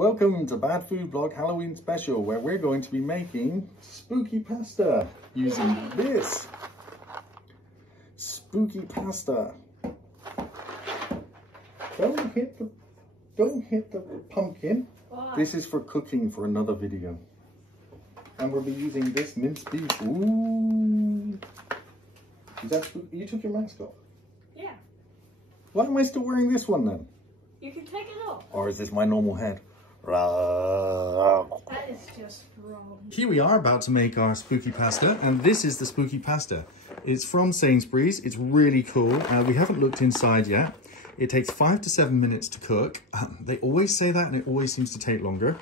Welcome to Bad Food Blog Halloween Special, where we're going to be making spooky pasta using this spooky pasta. Don't hit the pumpkin. Why? This is for cooking for another video. And we'll be using this minced beef. Ooh. Is that spooky? You took your mask off? Yeah. Why am I still wearing this one then? You can take it off. Or is this my normal head? That is just wrong. Here we are about to make our spooky pasta, and this is the spooky pasta. It's from Sainsbury's. It's really cool. We haven't looked inside yet. It takes 5 to 7 minutes to cook. They always say that, and it always seems to take longer.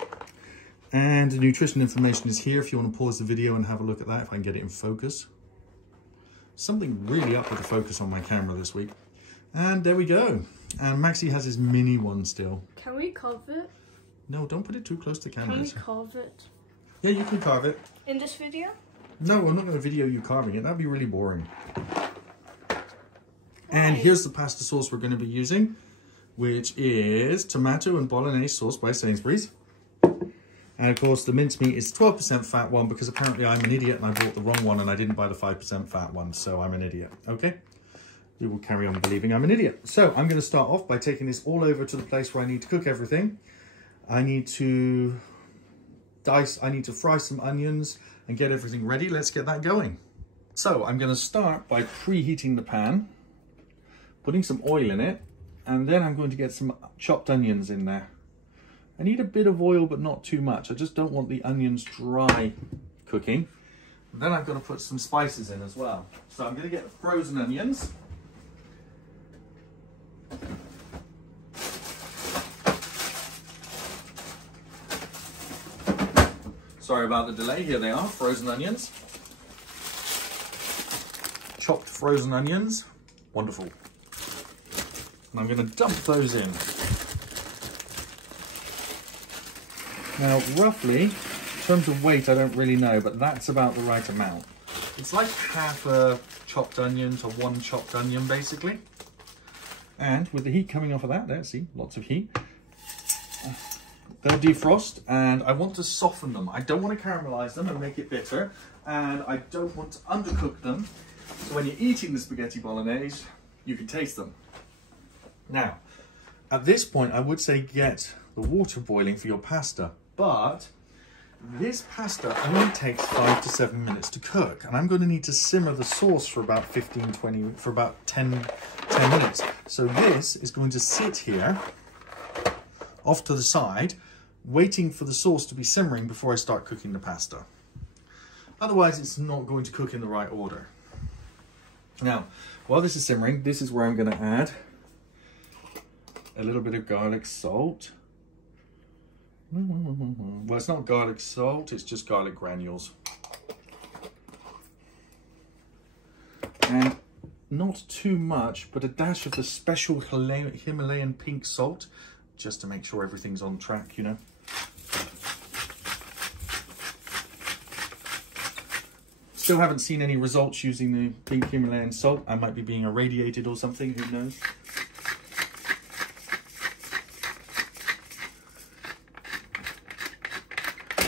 And the nutrition information is here if you want to pause the video and have a look at that, if I can get it in focus. Something really up with the focus on my camera this week. And there we go. And Maxie has his mini one still. Can we carve it? No, don't put it too close to camera. Can we carve it? Yeah, you can carve it. In this video? No, I'm not going to video you carving it. That'd be really boring. And here's the pasta sauce we're going to be using, which is tomato and Bolognaise sauce by Sainsbury's. And of course, the mincemeat is 12% fat one because apparently I'm an idiot and I bought the wrong one and I didn't buy the 5% fat one, so I'm an idiot. Okay? You will carry on believing I'm an idiot. So I'm going to start off by taking this all over to the place where I need to cook everything. I need to fry some onions and get everything ready. Let's get that going. So I'm going to start by preheating the pan, putting some oil in it, and then I'm going to get some chopped onions in there. I need a bit of oil, but not too much. I just don't want the onions dry cooking. Then I've got to put some spices in as well. So I'm going to get the frozen onions. Sorry about the delay, here they are, frozen onions. Chopped frozen onions, wonderful. And I'm going to dump those in. Now roughly, in terms of weight I don't really know, but that's about the right amount. It's like half a chopped onion to one chopped onion basically. And with the heat coming off of that, there, see, lots of heat. They'll defrost, and I want to soften them. I don't want to caramelize them and make it bitter, and I don't want to undercook them. So when you're eating the spaghetti bolognese, you can taste them. Now, at this point, I would say get the water boiling for your pasta, but this pasta only takes 5 to 7 minutes to cook, and I'm going to need to simmer the sauce for about 10 minutes. So this is going to sit here off to the side, waiting for the sauce to be simmering before I start cooking the pasta. Otherwise, it's not going to cook in the right order. Now, while this is simmering, this is where I'm going to add a little bit of garlic salt. Well, it's not garlic salt, it's just garlic granules. And not too much, but a dash of the special Himalayan pink salt, just to make sure everything's on track, you know. Still haven't seen any results using the pink Himalayan salt. I might be being irradiated or something, who knows.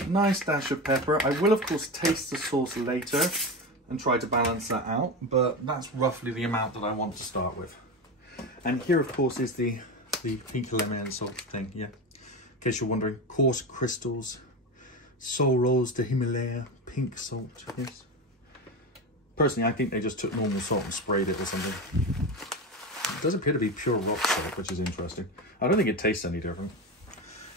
Nice dash of pepper. I will of course taste the sauce later and try to balance that out, but that's roughly the amount that I want to start with. And here of course is the pink Himalayan salt thing, yeah. In case you're wondering, coarse crystals, Sol Rose de Himalaya, pink salt, yes. Personally, I think they just took normal salt and sprayed it or something. It does appear to be pure rock salt, which is interesting. I don't think it tastes any different.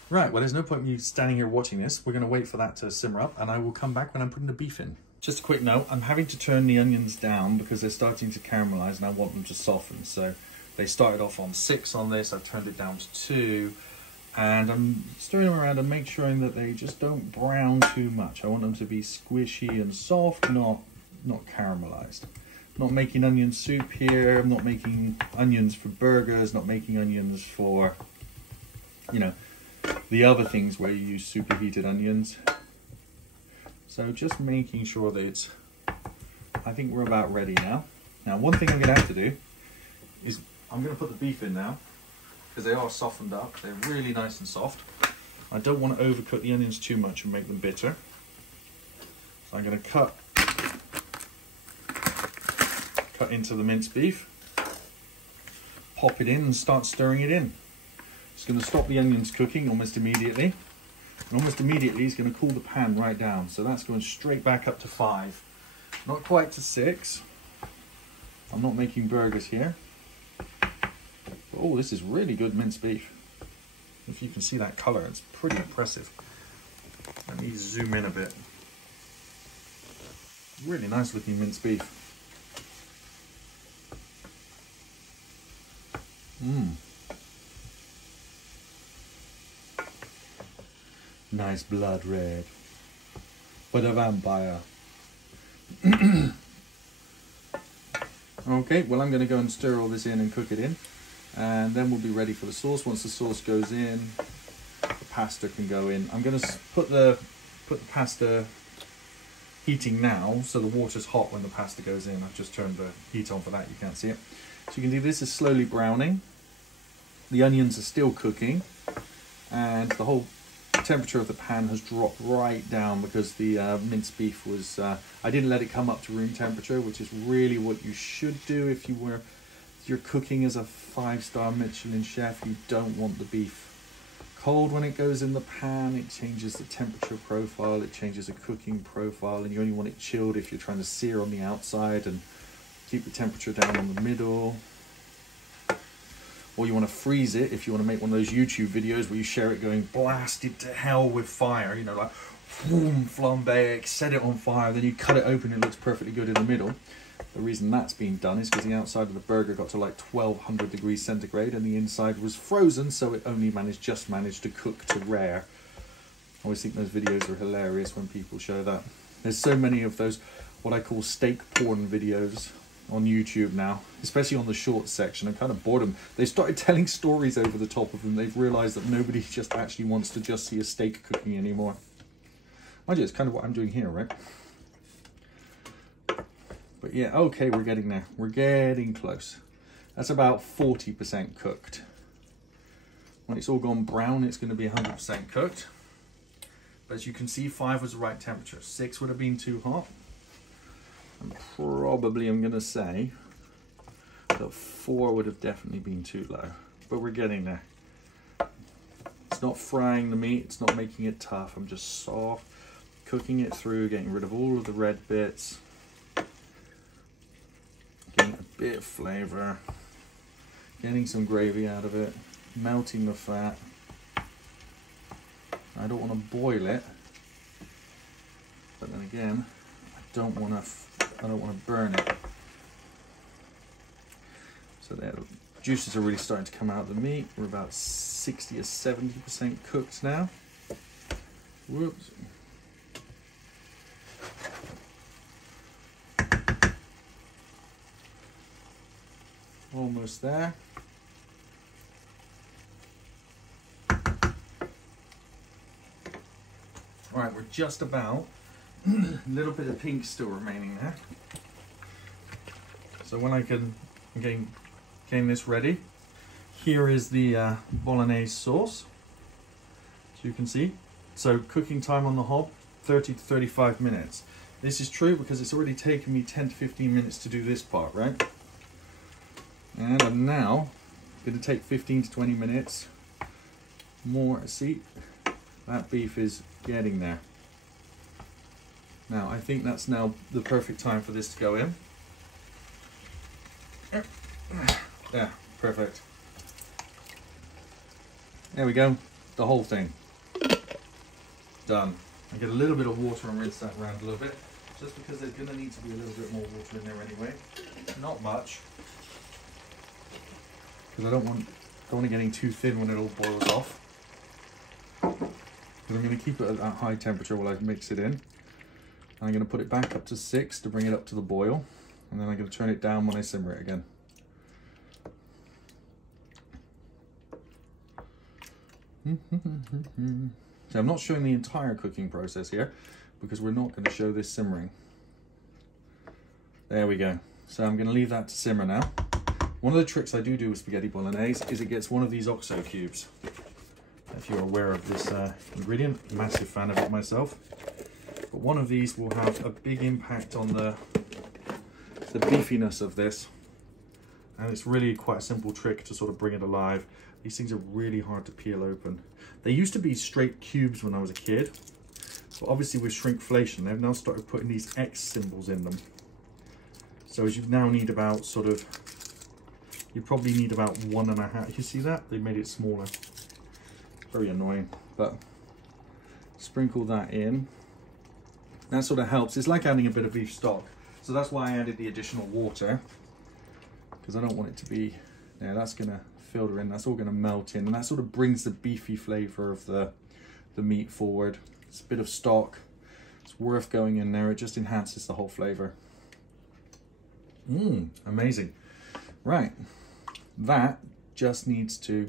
Right, well, there's no point in you standing here watching this. We're going to wait for that to simmer up, and I will come back when I'm putting the beef in. Just a quick note, I'm having to turn the onions down because they're starting to caramelize and I want them to soften. So they started off on 6 on this, I've turned it down to 2, and I'm stirring them around and make sure that they just don't brown too much. I want them to be squishy and soft, not caramelized. Not making onion soup here, I'm not making onions for burgers, not making onions for, you know, the other things where you use superheated onions. So just making sure that it's, I think we're about ready now. Now one thing I'm going to have to do is I'm going to put the beef in now because they are softened up. They're really nice and soft. I don't want to overcook the onions too much and make them bitter. So I'm going to cut into the minced beef, pop it in and start stirring it in. It's going to stop the onions cooking almost immediately. And almost immediately it's going to cool the pan right down. So that's going straight back up to 5. Not quite to 6. I'm not making burgers here. But, oh, this is really good minced beef. If you can see that colour, it's pretty impressive. Let me zoom in a bit. Really nice looking minced beef. Nice blood red. But a vampire. Okay, well I'm going to go and stir all this in and cook it in. And then we'll be ready for the sauce. Once the sauce goes in, the pasta can go in. I'm going to put the pasta heating now, so the water's hot when the pasta goes in. I've just turned the heat on for that, you can't see it. So you can see this is slowly browning. The onions are still cooking, and the whole temperature of the pan has dropped right down because the minced beef was, I didn't let it come up to room temperature, which is really what you should do if you're cooking as a 5-star Michelin chef. You don't want the beef cold when it goes in the pan. It changes the temperature profile, it changes the cooking profile, and you only want it chilled if you're trying to sear on the outside and keep the temperature down on the middle. Or you want to freeze it if you want to make one of those YouTube videos where you share it going blasted to hell with fire, you know, like boom, flambe, set it on fire, then you cut it open, it looks perfectly good in the middle. The reason that's been done is because the outside of the burger got to like 1200 degrees centigrade and the inside was frozen, so it only just managed to cook to rare. I always think those videos are hilarious when people show that. There's so many of those, what I call steak porn videos on YouTube now, especially on the short section. I'm kind of bored of them. They started telling stories over the top of them. They've realized that nobody just actually wants to just see a steak cooking anymore. Mind you, it's kind of what I'm doing here, right? But yeah, okay, we're getting there. We're getting close. That's about 40% cooked. When it's all gone brown, it's going to be 100% cooked. But as you can see, 5 was the right temperature. 6 would have been too hot. And probably I'm going to say that 4 would have definitely been too low. But we're getting there. It's not frying the meat. It's not making it tough. I'm just soft cooking it through, getting rid of all of the red bits. Getting a bit of flavour. Getting some gravy out of it. Melting the fat. I don't want to boil it. But then again, I don't want to burn it. So there, the juices are really starting to come out of the meat. We're about 60 or 70% cooked now. Whoops. Almost there. All right, we're just about. A little bit of pink still remaining there. So when I can getting this ready, here is the Bolognaise sauce. So you can see. So cooking time on the hob, 30 to 35 minutes. This is true because it's already taken me 10 to 15 minutes to do this part, right? And I'm now going to take 15 to 20 minutes more. See, that beef is getting there. Now, I think that's now the perfect time for this to go in. Yeah, perfect. There we go, the whole thing. Done. I get a little bit of water and rinse that around a little bit, just because there's going to need to be a little bit more water in there anyway. Not much. Because I don't want it getting too thin when it all boils off. Because I'm going to keep it at that high temperature while I mix it in. I'm going to put it back up to 6 to bring it up to the boil, and then I'm going to turn it down when I simmer it again. So I'm not showing the entire cooking process here because we're not going to show this simmering. There we go. So I'm going to leave that to simmer now. One of the tricks I do with spaghetti bolognese is it gets one of these OXO cubes. if you're aware of this ingredient. Massive fan of it myself. But one of these will have a big impact on the beefiness of this. And it's really quite a simple trick to sort of bring it alive. These things are really hard to peel open. They used to be straight cubes when I was a kid. But obviously with shrinkflation, they've now started putting these X symbols in them. So as you now need about sort of, you probably need about 1.5. You see that? They made it smaller. Very annoying, but sprinkle that in. That sort of helps. It's like adding a bit of beef stock. So that's why I added the additional water, because I don't want it to be, yeah, that's gonna filter in, that's all gonna melt in, and that sort of brings the beefy flavor of the meat forward. It's a bit of stock. It's worth going in there. It just enhances the whole flavor. Amazing. Right, that just needs to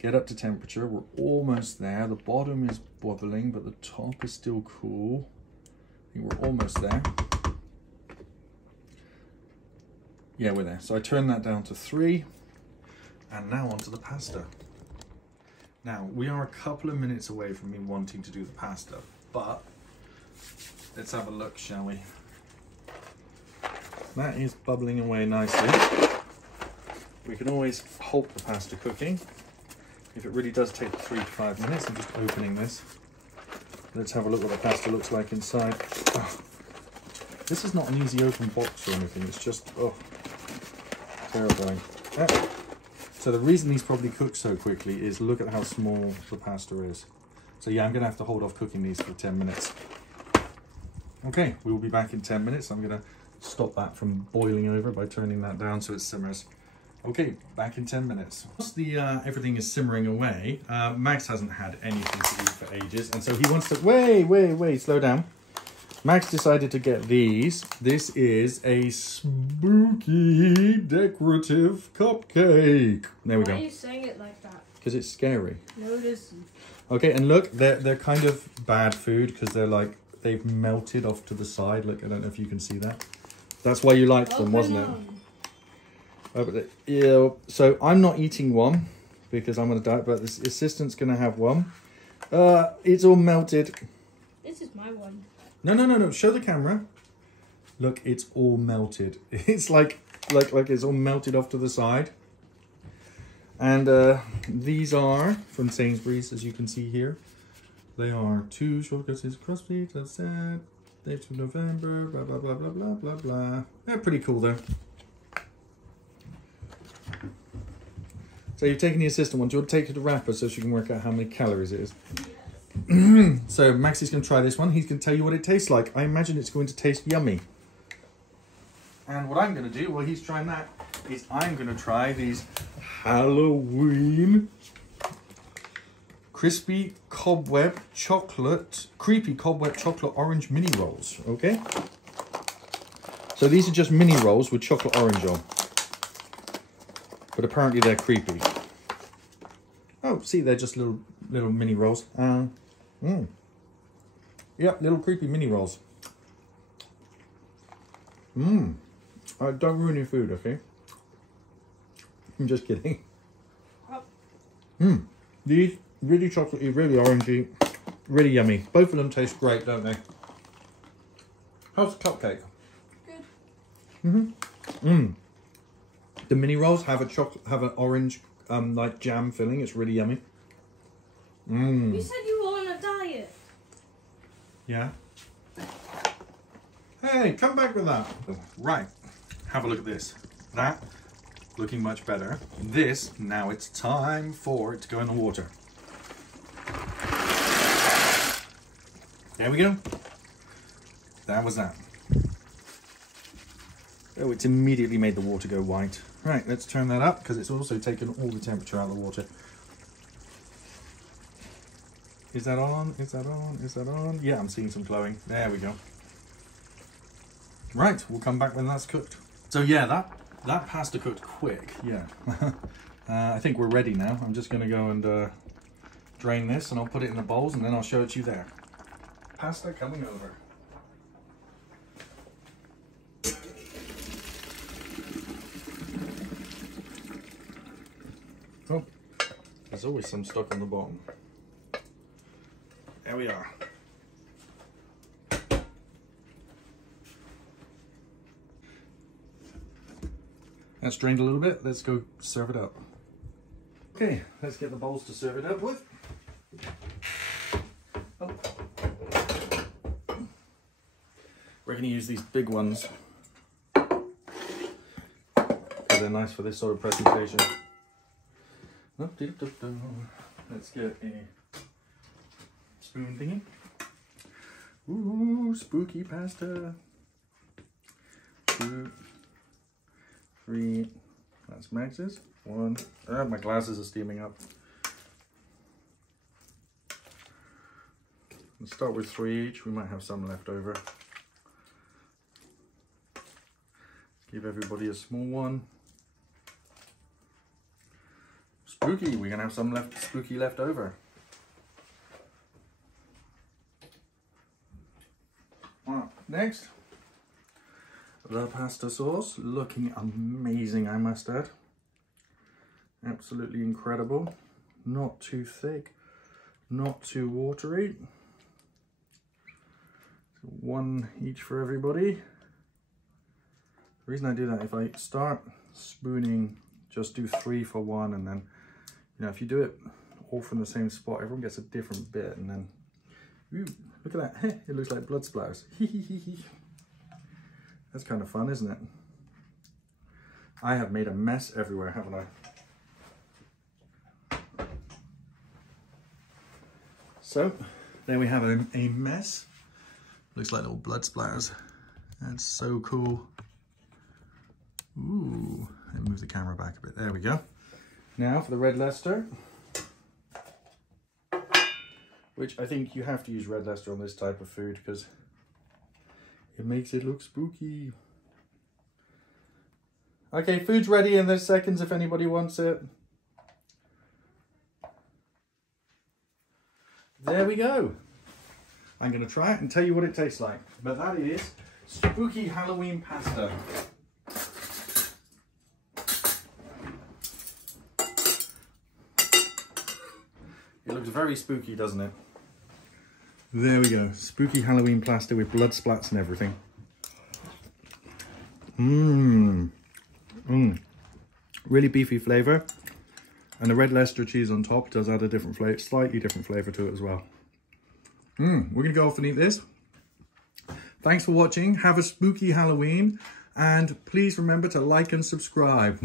get up to temperature. We're almost there. The bottom is bubbling, but the top is still cool. I think we're almost there. Yeah, we're there. So I turn that down to 3, and now onto the pasta. Now, we are a couple of minutes away from me wanting to do the pasta, but let's have a look, shall we? That is bubbling away nicely. We can always halt the pasta cooking if it really does take 3 to 5 minutes. I'm just opening this. Let's have a look what the pasta looks like inside. Oh, this is not an easy open box or anything. It's just, oh, terrifying. So the reason these probably cook so quickly is look at how small the pasta is. So yeah, I'm gonna have to hold off cooking these for 10 minutes. Okay, we will be back in 10 minutes. I'm gonna stop that from boiling over by turning that down so it simmers. Okay, back in 10 minutes. Once the everything is simmering away, Max hasn't had anything to eat for ages, and so he wants to, wait, slow down. Max decided to get these. This is a spooky decorative cupcake. There we go. Why are you saying it like that? Because it's scary. No, it isn't. Okay, and look, they're kind of bad food because they're like, they've melted off to the side. Look, I don't know if you can see that. That's why you liked them, wasn't it? Oh, but yeah, so I'm not eating one because I'm on a diet, but this assistant's going to have one. It's all melted. This is my one. No. Show the camera. Look, it's all melted. It's like it's all melted off to the side. And these are from Sainsbury's, as you can see here. They are 2 shortcuts, crispy, that's it. Date of November, blah, blah, blah, blah, blah, blah, blah. They're pretty cool though. So you've taken the assistant one. Do you want to take her to wrapper so she can work out how many calories it is? So Maxie's going to try this one. He's going to tell you what it tastes like. I imagine it's going to taste yummy. And what I'm going to do while he's trying that is I'm going to try these Halloween creepy cobweb chocolate orange mini rolls. Okay. So these are just mini rolls with chocolate orange on. But apparently they're creepy. Oh, see, they're just little mini rolls. Yep, little creepy mini rolls. Don't ruin your food, okay? I'm just kidding. These really chocolatey, really orangey, really yummy. Both of them taste great, don't they? How's the cupcake? Good. The mini rolls have an orange like jam filling. It's really yummy. You said you were on a diet. Yeah. Hey, come back with that. Right. Have a look at this. That looking much better. This, now it's time for it to go in the water. There we go. That was that. Oh, it's immediately made the water go white. Right, let's turn that up because it's also taken all the temperature out of the water. Is that on? Is that on? Is that on? Yeah, I'm seeing some glowing. There we go. Right, we'll come back when that's cooked. So yeah, that pasta cooked quick. Yeah. I think we're ready now. I'm just going to go and drain this and I'll put it in the bowls and then I'll show it to you there. Pasta coming over. Oh, There's always some stuck on the bottom. There we are. That's drained a little bit. Let's go serve it up. Okay, let's get the bowls to serve it up with. Oh. We're going to use these big ones because they're nice for this sort of presentation. Let's get a spoon thingy. Ooh, spooky pasta. 2, 3, that's Max's. 1, my glasses are steaming up. Let's start with 3 each, we might have some left over. Give everybody a small one. Spooky, we're gonna have some spooky left over. Next, the pasta sauce, looking amazing, I must add. Absolutely incredible. Not too thick, not too watery. So 1 each for everybody. The reason I do that, if I start spooning, just do 3 for 1, and then, you know, if you do it all from the same spot, everyone gets a different bit, and then, ooh, look at that, it looks like blood splatters. That's kind of fun, isn't it? I have made a mess everywhere, haven't I? So, there we have a mess. Looks like little blood splatters. That's so cool. Ooh, let me move the camera back a bit. There we go. Now for the red Leicester, which I think you have to use red Leicester on this type of food because it makes it look spooky. Okay, food's ready in there's seconds if anybody wants it. There we go. I'm going to try it and tell you what it tastes like. But that is spooky Halloween pasta. It looks very spooky, doesn't it? There we go. Spooky Halloween pasta with blood splats and everything. Really beefy flavour. And the red Leicester cheese on top does add a different flavour, slightly different flavour to it as well. We're going to go off and eat this. Thanks for watching. Have a spooky Halloween. And please remember to like and subscribe.